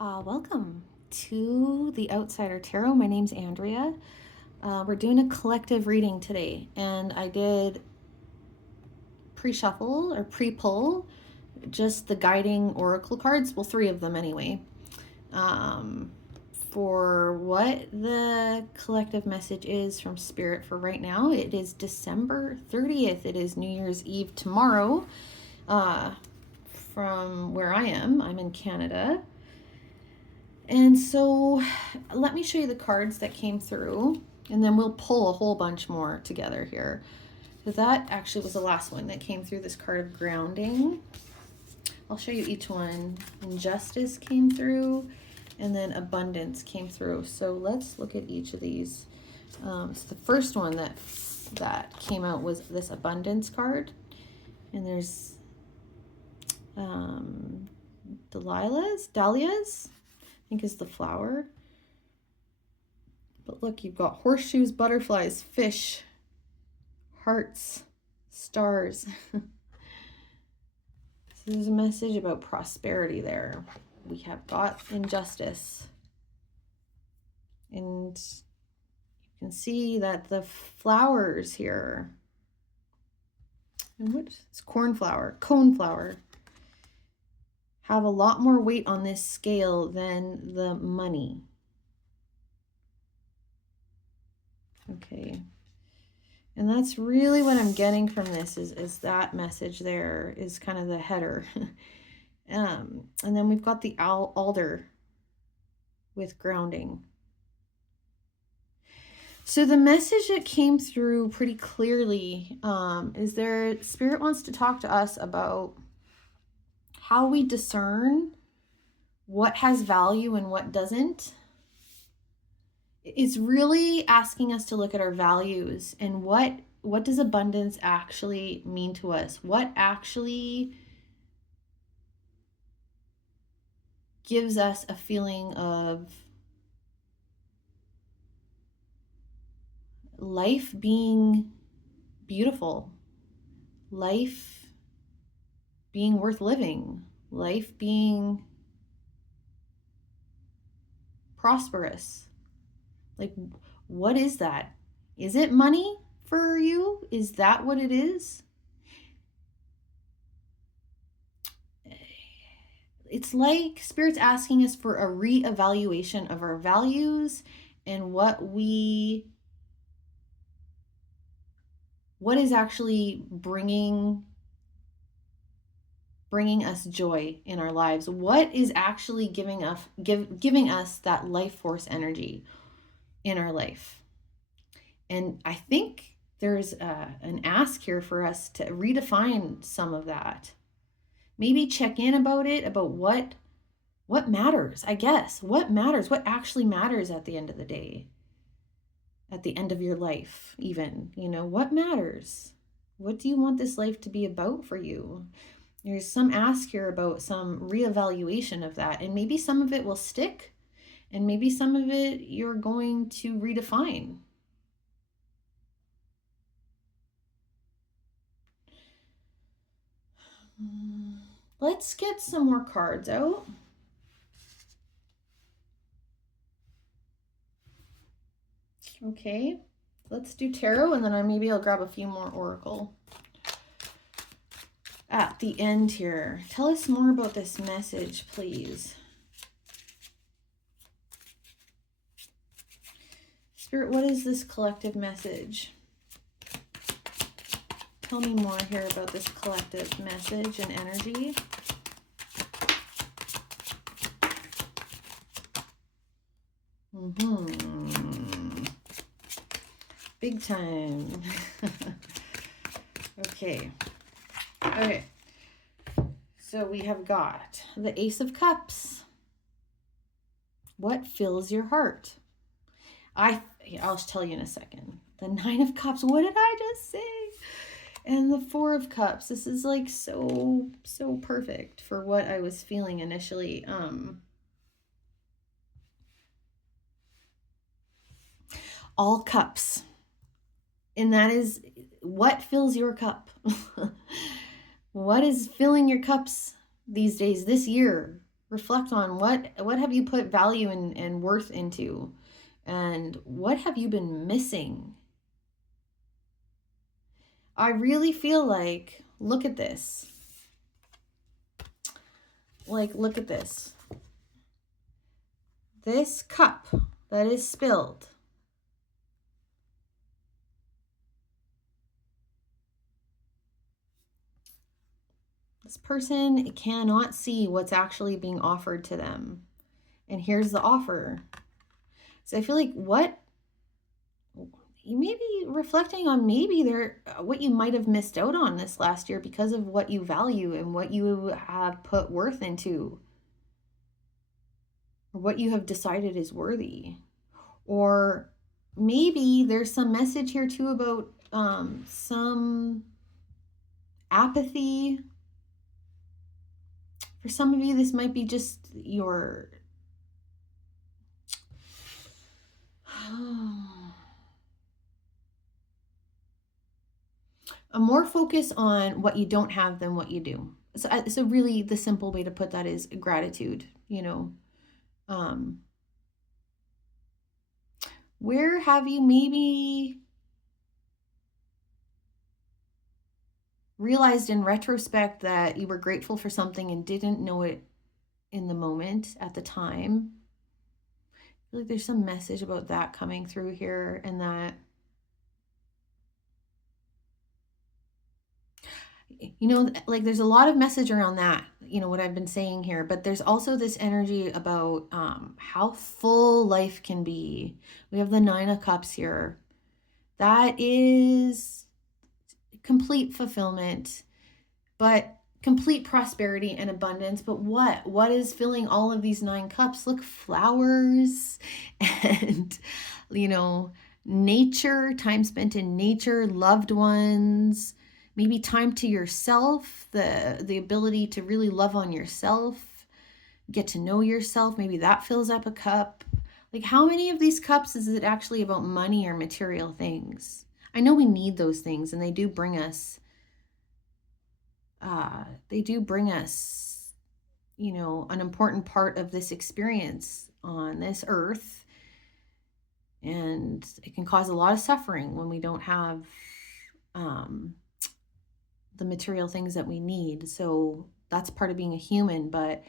Welcome to the Outsider Tarot. My name's Andrea. We're doing a collective reading today, and I did pre-shuffle or pre-pull just the guiding oracle cards, well, 3 of them anyway, for what the collective message is from Spirit for right now. It is December 30th. It is New Year's Eve tomorrow. From where I am, I'm in Canada. And so let me show you the cards that came through, and then we'll pull a whole bunch more together here. So that actually was the last one that came through, this card of grounding. I'll show you each one. Injustice came through, and then abundance came through. So let's look at each of these. So the first one that came out was this abundance card, and there's dahlias, I think is the flower. But look, you've got horseshoes, butterflies, fish, hearts, stars. So there's a message about prosperity there. We have got injustice. And you can see that the flowers here, and it's coneflower, have a lot more weight on this scale than the money. Okay. And that's really what I'm getting from this is that message there is kind of the header. And then we've got the alder with grounding. So the message that came through pretty clearly is Spirit wants to talk to us about how we discern what has value and what doesn't. It's really asking us to look at our values and what does abundance actually mean to us? What actually gives us a feeling of life being beautiful, life being worth living, life being prosperous. Like, what is that? Is it money for you? Is that what it is? It's like Spirit's asking us for a reevaluation of our values and what is actually bringing us joy in our lives. What is actually giving us that life force energy in our life? And I think there's an ask here for us to redefine some of that. Maybe check in about what matters, I guess. What matters? What actually matters at the end of the day? At the end of your life, even, what matters? What do you want this life to be about for you? There's some ask here about some reevaluation of that, and maybe some of it will stick, and maybe some of it you're going to redefine. Let's get some more cards out. Okay, let's do tarot, and then maybe I'll grab a few more oracle at the end here. Tell us more about this message, please. Spirit, what is this collective message? Tell me more here about this collective message and energy. Big time. Okay. So we have got the Ace of Cups. What fills your heart? I'll tell you in a second. The Nine of Cups. What did I just say? And the Four of Cups. This is like so perfect for what I was feeling initially. All cups. And that is what fills your cup. What is filling your cups these days, this year? Reflect on what have you put value and worth into, and what have you been missing? I really feel like, look at this. Like, look at this. This cup that is spilled. This person cannot see what's actually being offered to them. And here's the offer. So I feel like you may be reflecting on maybe what you might have missed out on this last year because of what you value and what you have put worth into, or what you have decided is worthy. Or maybe there's some message here too about some apathy. For some of you, this might be just your a more focus on what you don't have than what you do. So really the simple way to put that is gratitude, where have you maybe realized in retrospect that you were grateful for something and didn't know it in the moment at the time? I feel like there's some message about that coming through here, and that, like there's a lot of message around that, what I've been saying here, but there's also this energy about how full life can be. We have the 9 of Cups here. That is complete fulfillment, but complete prosperity and abundance. But what is filling all of these 9 cups? Look, flowers and, nature, time spent in nature, loved ones, maybe time to yourself, the ability to really love on yourself, get to know yourself. Maybe that fills up a cup. Like, how many of these cups is it actually about money or material things? I know we need those things, and they do bring us an important part of this experience on this earth. And it can cause a lot of suffering when we don't have the material things that we need. So that's part of being a human. But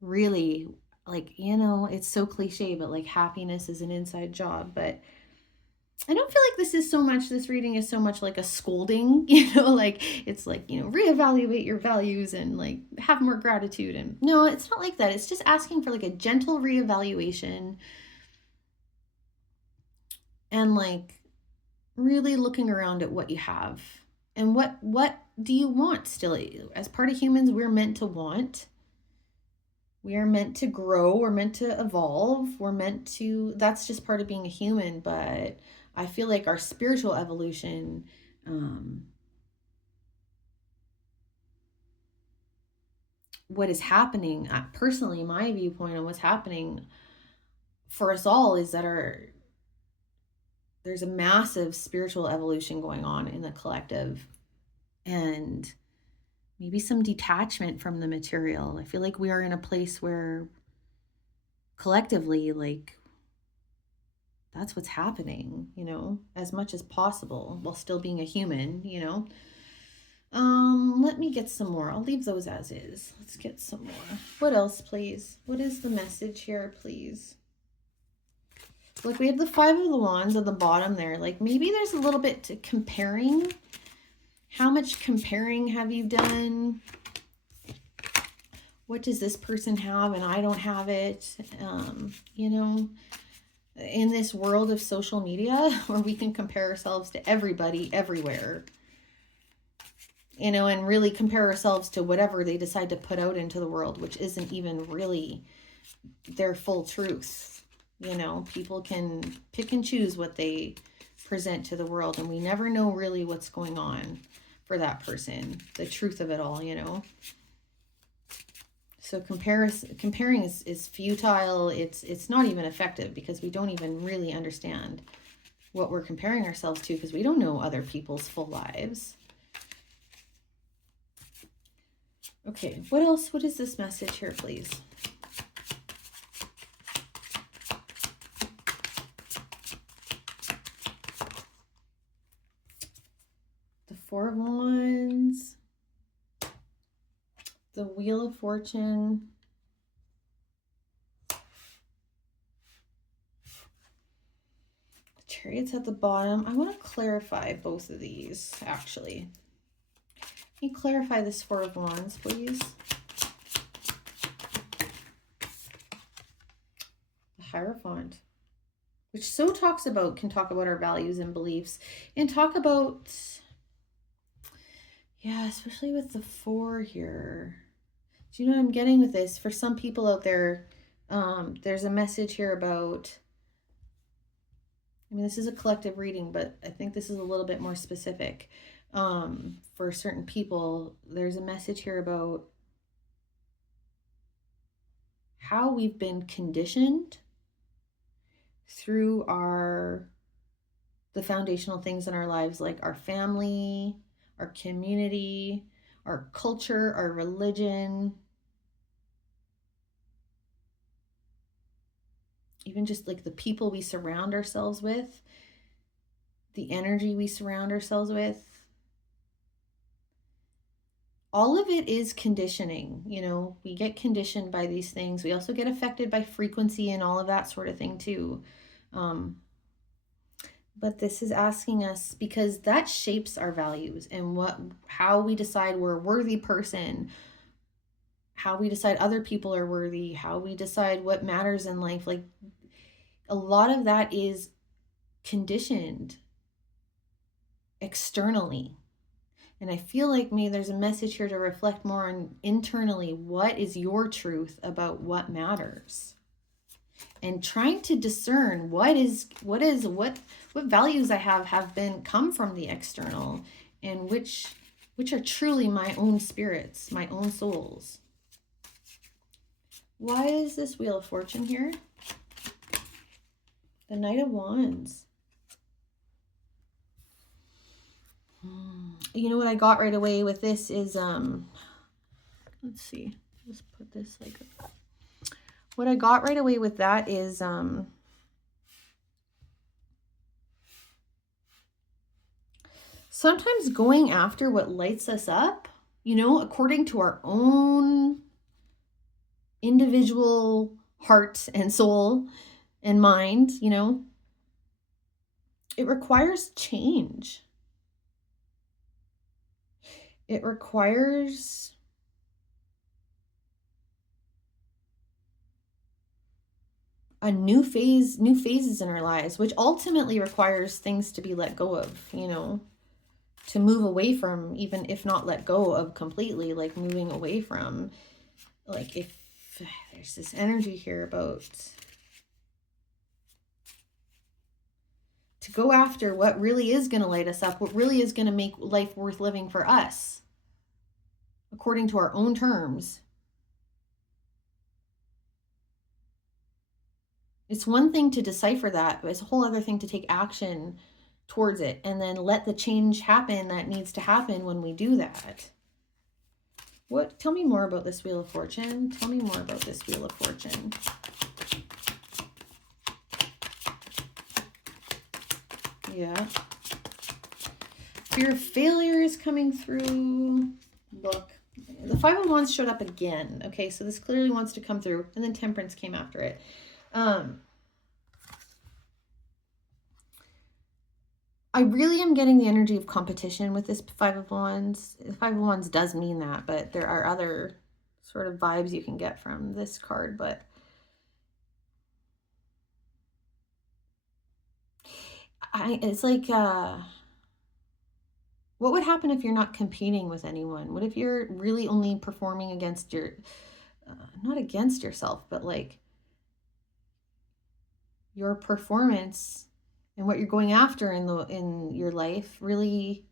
really, it's so cliche, but like, happiness is an inside job. But I don't feel like this reading is so much like a scolding, it's like, reevaluate your values and like have more gratitude. And no, it's not like that. It's just asking for like a gentle reevaluation and like really looking around at what you have and what do you want still. As part of humans, we're meant to want. We are meant to grow. We're meant to evolve. That's just part of being a human. But I feel like our spiritual evolution, what is happening, personally, my viewpoint on what's happening for us all is that there's a massive spiritual evolution going on in the collective, and maybe some detachment from the material. I feel like we are in a place where collectively, like, that's what's happening, as much as possible while still being a human, Let me get some more. I'll leave those as is. Let's get some more. What else, please? What is the message here, please? Look, we have the 5 of the Wands at the bottom there. Like, maybe there's a little bit to comparing. How much comparing have you done? What does this person have and I don't have it? In this world of social media where we can compare ourselves to everybody everywhere, and really compare ourselves to whatever they decide to put out into the world, which isn't even really their full truth. People can pick and choose what they present to the world, and we never know really what's going on for that person, the truth of it all, So comparing is futile. It's not even effective, because we don't even really understand what we're comparing ourselves to, because we don't know other people's full lives. Okay, what else? What is this message here, please? The Four of Wands, the Wheel of Fortune, Chariot's at the bottom. I want to clarify both of these, actually. Can you clarify this Four of Wands, please? The Hierophant, which can talk about our values and beliefs, and talk about, yeah, especially with the 4 here. Do you know what I'm getting with this? For some people out there, there's a message here about, I mean, this is a collective reading, but I think this is a little bit more specific. For certain people, there's a message here about how we've been conditioned through the foundational things in our lives, like our family, our community, our culture, our religion, even just like the people we surround ourselves with, the energy we surround ourselves with. All of it is conditioning. You know, we get conditioned by these things. We also get affected by frequency and all of that sort of thing too. But this is asking us, because that shapes our values and how we decide we're a worthy person, how we decide other people are worthy, how we decide what matters in life. Like, a lot of that is conditioned externally. And I feel like maybe there's a message here to reflect more on internally, what is your truth about what matters? And trying to discern what values I have come from the external, and which are truly my own spirits, my own souls. Why is this Wheel of Fortune here? The Knight of Wands. You know what I got right away with this is, let's see, just put this like, what I got right away with that is, sometimes going after what lights us up, you know, according to our own individual heart and soul and mind, you know, it requires change. It requires a new phases in our lives, which ultimately requires things to be let go of, you know, to move away from, even if not let go of completely, like moving away from, like, if there's this energy here about to go after what really is going to light us up, what really is going to make life worth living for us, according to our own terms. It's one thing to decipher that, but it's a whole other thing to take action towards it and then let the change happen that needs to happen when we do that. Tell me more about this Wheel of Fortune. Tell me more about this Wheel of Fortune. Yeah. Fear of failure is coming through. Look, the Five of Wands showed up again. Okay, so this clearly wants to come through. And then Temperance came after it. I really am getting the energy of competition with this Five of Wands. The Five of Wands does mean that, but there are other sort of vibes you can get from this card. But it's like, what would happen if you're not competing with anyone? What if you're really only performing against not against yourself, but like your performance and what you're going after in your life really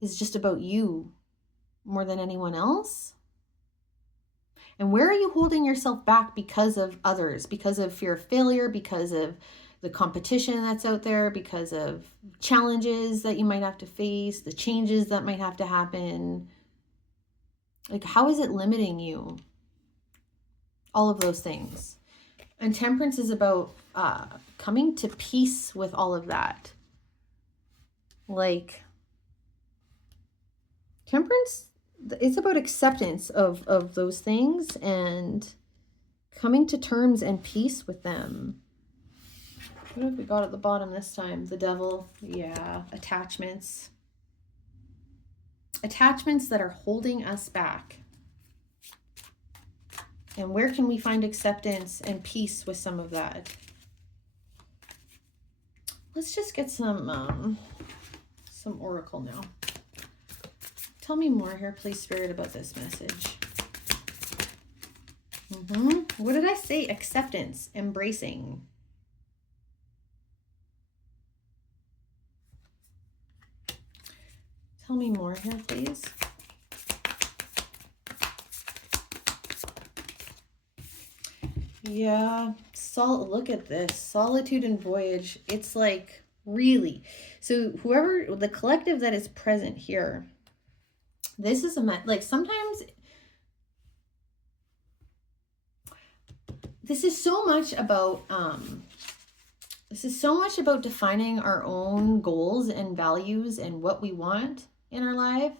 is just about you more than anyone else? And where are you holding yourself back because of others, because of fear of failure, because of the competition that's out there, because of challenges that you might have to face, the changes that might have to happen? Like, how is it limiting you? All of those things. And temperance is about coming to peace with all of that. Like, temperance, it's about acceptance of those things and coming to terms and peace with them. What have we got at the bottom this time? The devil. Yeah. Attachments. Attachments that are holding us back. And where can we find acceptance and peace with some of that? Let's just get some oracle now. Tell me more here, please, Spirit, about this message. What did I say? Acceptance, embracing. Tell me more here, please. Yeah, look at this. Solitude and voyage. It's like, really. So whoever, the collective that is present here, this is like, sometimes this is so much about defining our own goals and values and what we want in our life.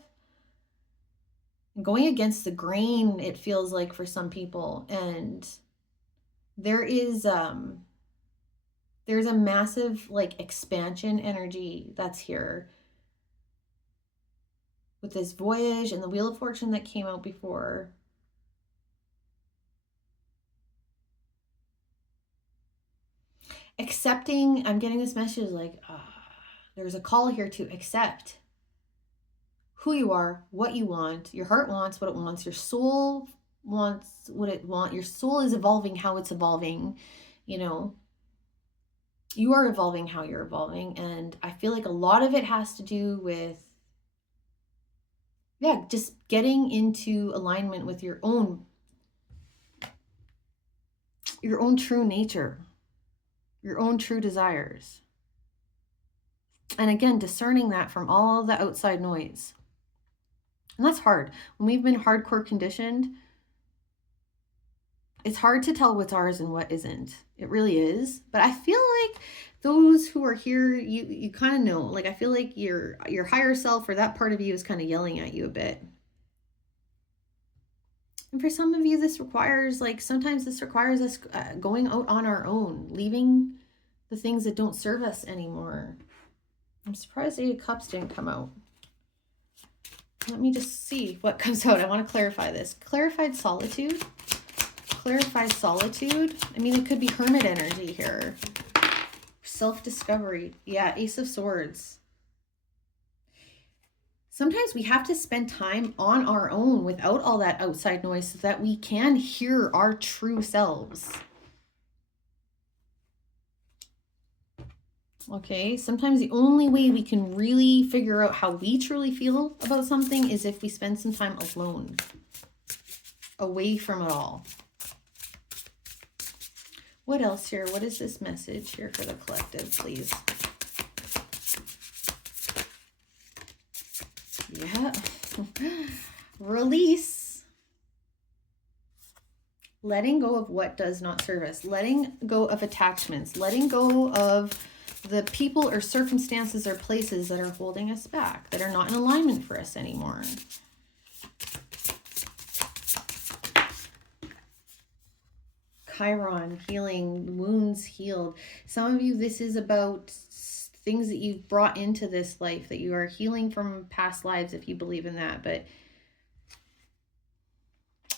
Going against the grain, it feels like, for some people. And there's a massive, like, expansion energy that's here with this voyage and the Wheel of Fortune that came out before. Accepting, I'm getting this message like, there's a call here to accept who you are, what you want. Your heart wants what it wants. Your soul wants what it wants. Your soul is evolving how it's evolving. You know, you are evolving how you're evolving. And I feel like a lot of it has to do with, just getting into alignment with your own true nature, your own true desires. And again, discerning that from all the outside noise. And that's hard. When we've been hardcore conditioned, it's hard to tell what's ours and what isn't. It really is. But I feel like those who are here, you kind of know. Like, I feel like your higher self, or that part of you, is kind of yelling at you a bit. And for some of you, sometimes this requires us going out on our own, leaving the things that don't serve us anymore. I'm surprised the Eight of Cups didn't come out. Let me just see what comes out. I want to clarify this. Clarified solitude. Clarified solitude. I mean, it could be hermit energy here. Self-discovery. Yeah, Ace of Swords. Sometimes we have to spend time on our own without all that outside noise so that we can hear our true selves. Okay, sometimes the only way we can really figure out how we truly feel about something is if we spend some time alone, away from it all. What else here? What is this message here for the collective, please? Yeah. Release. Letting go of what does not serve us. Letting go of attachments. Letting go of the people or circumstances or places that are holding us back, that are not in alignment for us anymore. Chiron, healing, wounds healed. Some of you, this is about things that you've brought into this life, that you are healing from past lives, if you believe in that. But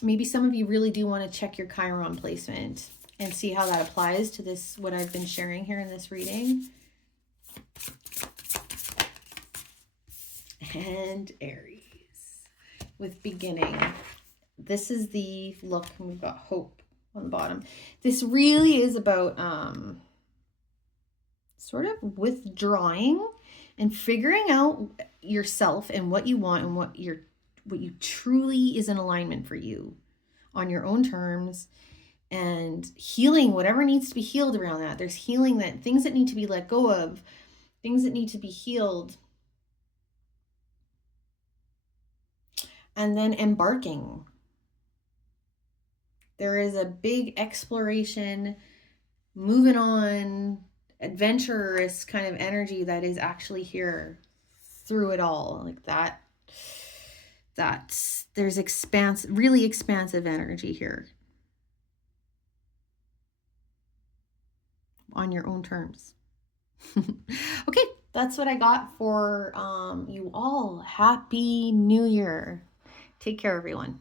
maybe some of you really do want to check your Chiron placement and see how that applies to this, what I've been sharing here in this reading. And Aries with beginning. This is the look, and we've got hope on the bottom. This really is about sort of withdrawing and figuring out yourself and what you want and what you truly is in alignment for you on your own terms, and healing whatever needs to be healed around that. There's healing, that things that need to be let go of, things that need to be healed. and then embarking. There is a big exploration, moving on, adventurous kind of energy that is actually here through it all. Like that's there's really expansive energy here on your own terms. Okay, that's what I got for you all. Happy New Year. Take care, everyone.